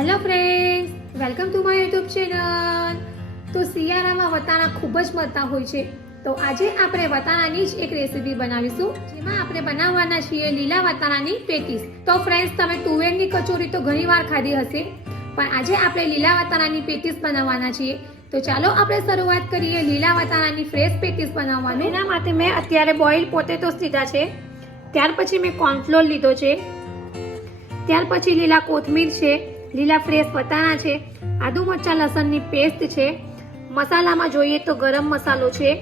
Hello friends, welcome to my YouTube channel. તો શિયાળામાં વટાણા ખૂબ જ મળતા હોય છે. તો આજે આપણે વટાણાની જ એક રેસીપી બનાવીશું, જેમાં આપણે બનાવવાના છીએ લીલા વટાણાની પેટીસ. તો ફ્રેન્ડ્સ, તમે તુવેરની કચોરી તો ઘણીવાર ખાધી હશે, પણ આજે આપણે લીલા વટાણાની પેટીસ બનાવવાના છીએ. તો ચાલો આપણે શરૂઆત કરીએ લીલા વટાણાની ફ્રેશ પેટીસ બનાવવાની. એના માટે મેં અત્યારે બોઇલ પોટેટોસ લીધા છે, ત્યાર પછી મેં કોર્નફ્લોર લીધો છે, ત્યાર પછી લીલા કોથમીર છે, લીલા ફ્રેશ વટાણા છે, આદુ મરચાં લસણની પેસ્ટ છે, મસાલામાં જોઈએ તો ગરમ મસાલો છે,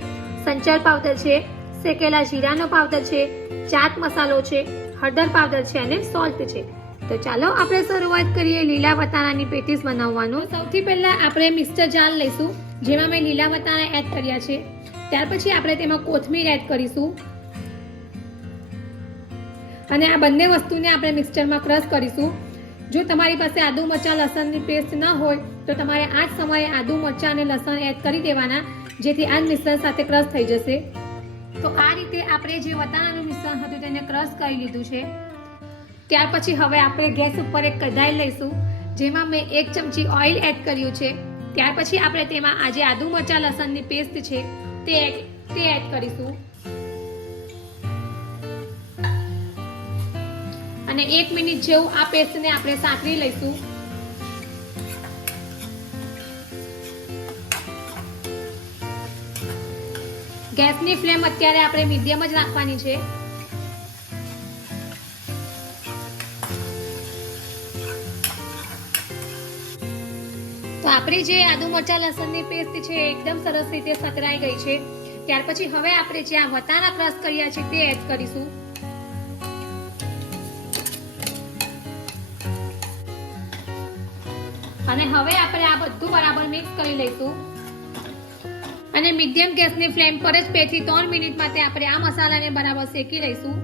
સંચળ પાવડર છે, શેકેલા જીરાનો પાવડર છે, ચાટ મસાલો છે, હળદર પાવડર છે અને સોલ્ટ છે. તો ચાલો આપણે શરૂઆત કરીએ લીલા વટાણાની પેટીસ બનાવવાનું. સૌથી પહેલા આપણે મિક્સર જાર લઈશું, જેમાં મેં લીલા વટાણા એડ કર્યા છે. ત્યાર પછી આપણે તેમાં કોથમીર એડ કરીશું અને આ બંને વસ્તુને આપણે મિક્સરમાં ક્રશ કરીશું. જો તમારી પાસે આદુ મરચાં લસણની પેસ્ટ ન હોય તો તમારે આ જ સમયે આદુ મરચાં અને લસણ એડ કરી દેવાના, જેથી આ મિશ્રણ સાથે ક્રશ થઈ જશે. તો આ રીતે આપણે જે વટાણાનું મિશ્રણ હતું તેને ક્રશ કરી લીધું છે. ત્યાર પછી હવે આપણે ગેસ ઉપર એક કઢાઈ લઈશું, જેમાં મેં 1 ચમચી ઓઇલ એડ કર્યું છે. ત્યાર પછી આપણે તેમાં આ જે આદુ મરચાં લસણની પેસ્ટ છે તે એડ કરીશું અને 1 મિનિટ જેવું આ પેસ્ટને આપણે સાંતળી લઈશું. ગેસની ફ્લેમ અત્યારે આપણે મીડિયમ જ રાખવાની છે. તો આપણી જે આદુ મરચાં લસણની પેસ્ટ છે એકદમ સરસ રીતે સતરાઈ ગઈ છે. ત્યાર પછી હવે આપણે જે આ વટાણા ક્રશ કર્યા છે તે એડ કરીશું અને હવે આપણે આ બધું બરાબર મિક્સ કરી લઈશું અને મીડિયમ ગેસની ફ્લેમ પર જ 2 થી 3 મિનિટ માટે આપણે આ મસાલાને બરાબર શેકી લઈશું.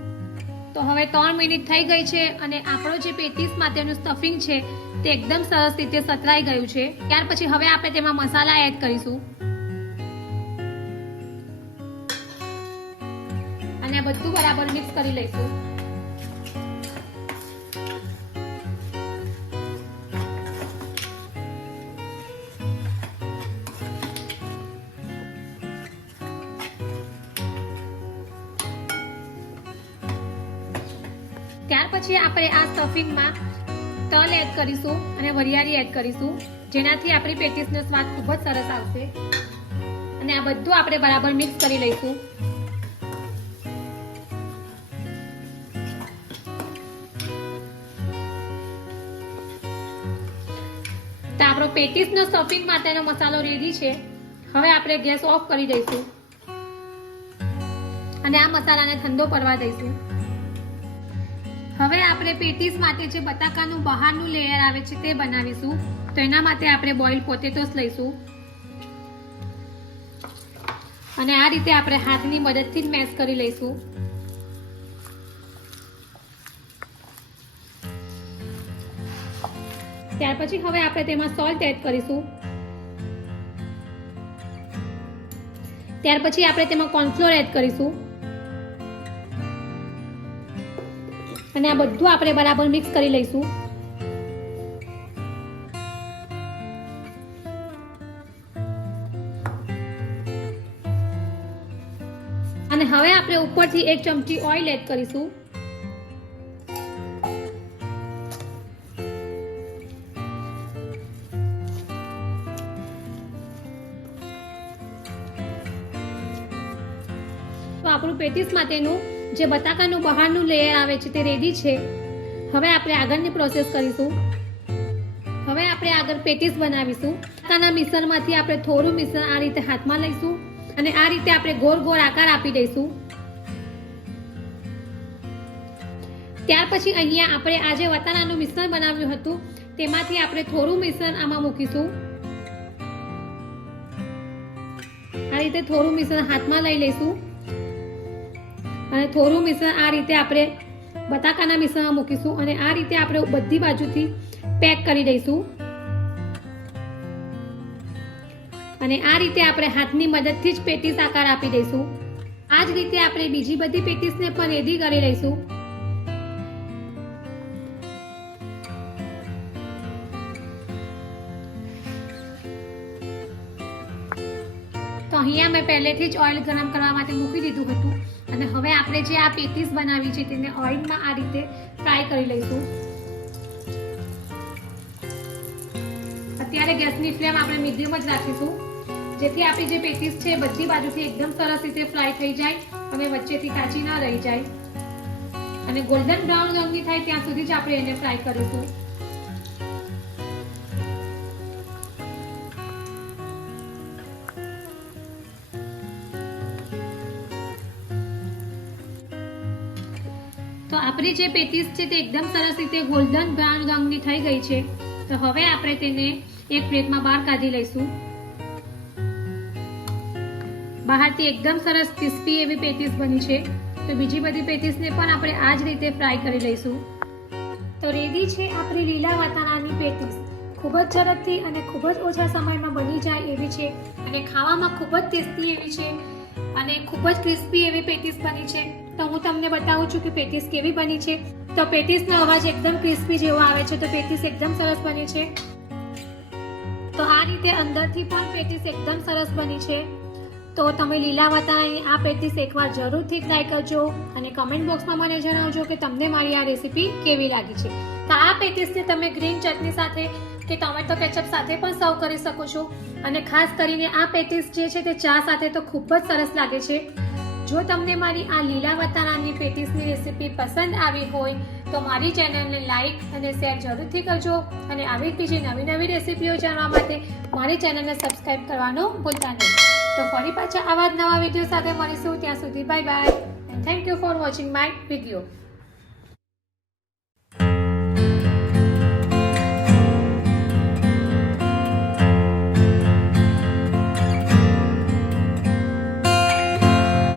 તો હવે 3 મિનિટ થઈ ગઈ છે અને આપણો જે પેટીસ માટેનું સ્ટફિંગ છે તે એકદમ સરસ રીતે સતરાઈ ગયું છે. ત્યાર પછી હવે આપણે તેમાં મસાલા એડ કરીશું અને આ બધું બરાબર મિક્સ કરી લઈશું. ત્યાર પછી આપણે આ સ્ટફિંગમાં તલ એડ કરીશું અને વરિયાળી એડ કરીશું, જેનાથી આપણી પેટીસનો સ્વાદ ખૂબ જ સરસ આવશે. અને આ બધું આપણે બરાબર મિક્સ કરી લઈશું. તો આપણો પેટીસનો સ્ટફિંગ માટેનો મસાલો રેડી છે. હવે આપણે ગેસ ઓફ કરી દઈશું અને આ મસાલાને ઠંડો પડવા દઈશું. હવે આપણે પેટીસ માટે જે બટાકાનું બહારનું લેયર આવે છે તે બનાવીશું. તો એના માટે આપણે બોઇલ પોટેટોસ લઈશું અને આ રીતે આપણે હાથની મદદથી જ મેશ કરી લઈશું. ત્યાર પછી હવે આપણે તેમાં સોલ્ટ એડ કરીશું. ત્યાર પછી આપણે તેમાં કોર્નફ્લોર એડ કરીશું અને આ બધું આપણે બરાબર મિક્સ કરી લઈશું. અને હવે આપણે ઉપરથી 1 ચમચી ઓઇલ એડ કરીશું તો આપણું પેટીસ માટેનું જે બટાકાનું બહારનું લેયર આવે છે તે રેડી છે. હવે આપણે આગળની પ્રોસેસ કરીશું. હવે આપણે આગળ પેટીસ બનાવીશું. બટાકાના મિશ્રણમાંથી આપણે થોડું મિશ્રણ આ રીતે હાથમાં લઈશું અને આ રીતે આપણે ગોળ ગોળ આકાર આપી દઈશું. ત્યાર પછી અહીંયા આપણે આ જે વટાણાનું મિશ્રણ બનાવ્યું હતું તેમાંથી આપણે થોડું મિશ્રણ આમાં મૂકીશું. આ રીતે થોડું મિશ્રણ હાથમાં લઈ લઈશું અને થોડું મિશ્રણ આ રીતે આપણે બટાકાના મિશ્રણમાં મૂકીશું અને આ રીતે આપણે બધી બાજુથી પેક કરી દઈશું અને આ રીતે આપણે હાથની મદદથી જ પેટીસ આકાર આપી દઈશું. આ જ રીતે આપણે બીજી બધી પેટીસને પણ રેડી કરી લઈશું. તો અહીંયા મેં પહેલેથી જ ઓઇલ ગરમ કરવા માટે મૂકી દીધું હતું અને હવે આપણે જે આ પેટીસ બનાવી છે તેને ઓઇલમાં આ રીતે ફ્રાય કરી લઈશું. અત્યારે ગેસની ફ્લેમ આપણે મીડિયમ જ રાખીશું, જેથી આપણી જે પેટીસ છે બધી બાજુથી એકદમ સરસ રીતે ફ્રાય થઈ જાય અને વચ્ચેથી કાચી ન રહી જાય. અને ગોલ્ડન બ્રાઉન રંગની થાય ત્યાં સુધી જ આપણે એને ફ્રાય કરીશું. તો આપણી જે પેટીસ છે તે એકદમ સરસ રીતે ગોલ્ડન બ્રાઉન રંગની થઈ ગઈ છે. તો હવે આપણે તેને એક પ્લેટમાં બહાર કાઢી લઈશું. બહારથી એકદમ સરસ ક્રિસ્પી એવી પેટીસ બની છે. તો બીજી બધી પેટીસને પણ આપણે આ જ રીતે ફ્રાય કરી લઈશું. તો રેડી છે આપણી લીલા વટાણાની પેટીસ. ખૂબ જ ઝડપથી અને ખૂબ જ ઓછા સમયમાં બની જાય એવી છે અને ખાવામાં ખૂબ જ ટેસ્ટી એવી છે અને ખૂબ જ ક્રિસ્પી એવી પેટીસ બની છે. તો હું તમને બતાવું છું કે પેટીસ કેવી બની છે. તો પેટીસનો અવાજ એકદમ ક્રિસ્પી જેવો આવે છે. તો પેટીસ એકદમ સરસ બની છે. તો આ રીતે અંદરથી પણ પેટીસ એકદમ સરસ બની છે. તો તમે લીલા વટાણાની આ પેટીસ એકવાર જરૂરથી ટ્રાય કરજો અને કમેન્ટ બોક્સમાં મને જણાવજો કે તમને મારી આ રેસીપી કેવી લાગી છે. તો આ પેટીસને તમે ગ્રીન ચટણી સાથે કે ટોમેટો કેચઅપ સાથે પણ સર્વ કરી શકો છો અને ખાસ કરીને આ પેટીસ જે છે તે ચા સાથે તો ખૂબ જ સરસ લાગે છે. જો તમને મારી આ લીલા વટાણાની પેટીસની રેસીપી પસંદ આવી હોય તો મારી ચેનલને લાઈક અને શેર જરૂરથી કરજો અને આવી જ બીજી નવી નવી રેસીપીઓ જાણવા માટે મારી ચેનલને સબસ્ક્રાઇબ કરવાનું ભૂલતા નહીં. તો ફરી પાછા આવા જ નવા વિડીયો સાથે મળીશું. ત્યાં સુધી bye bye and thank you for watching my video.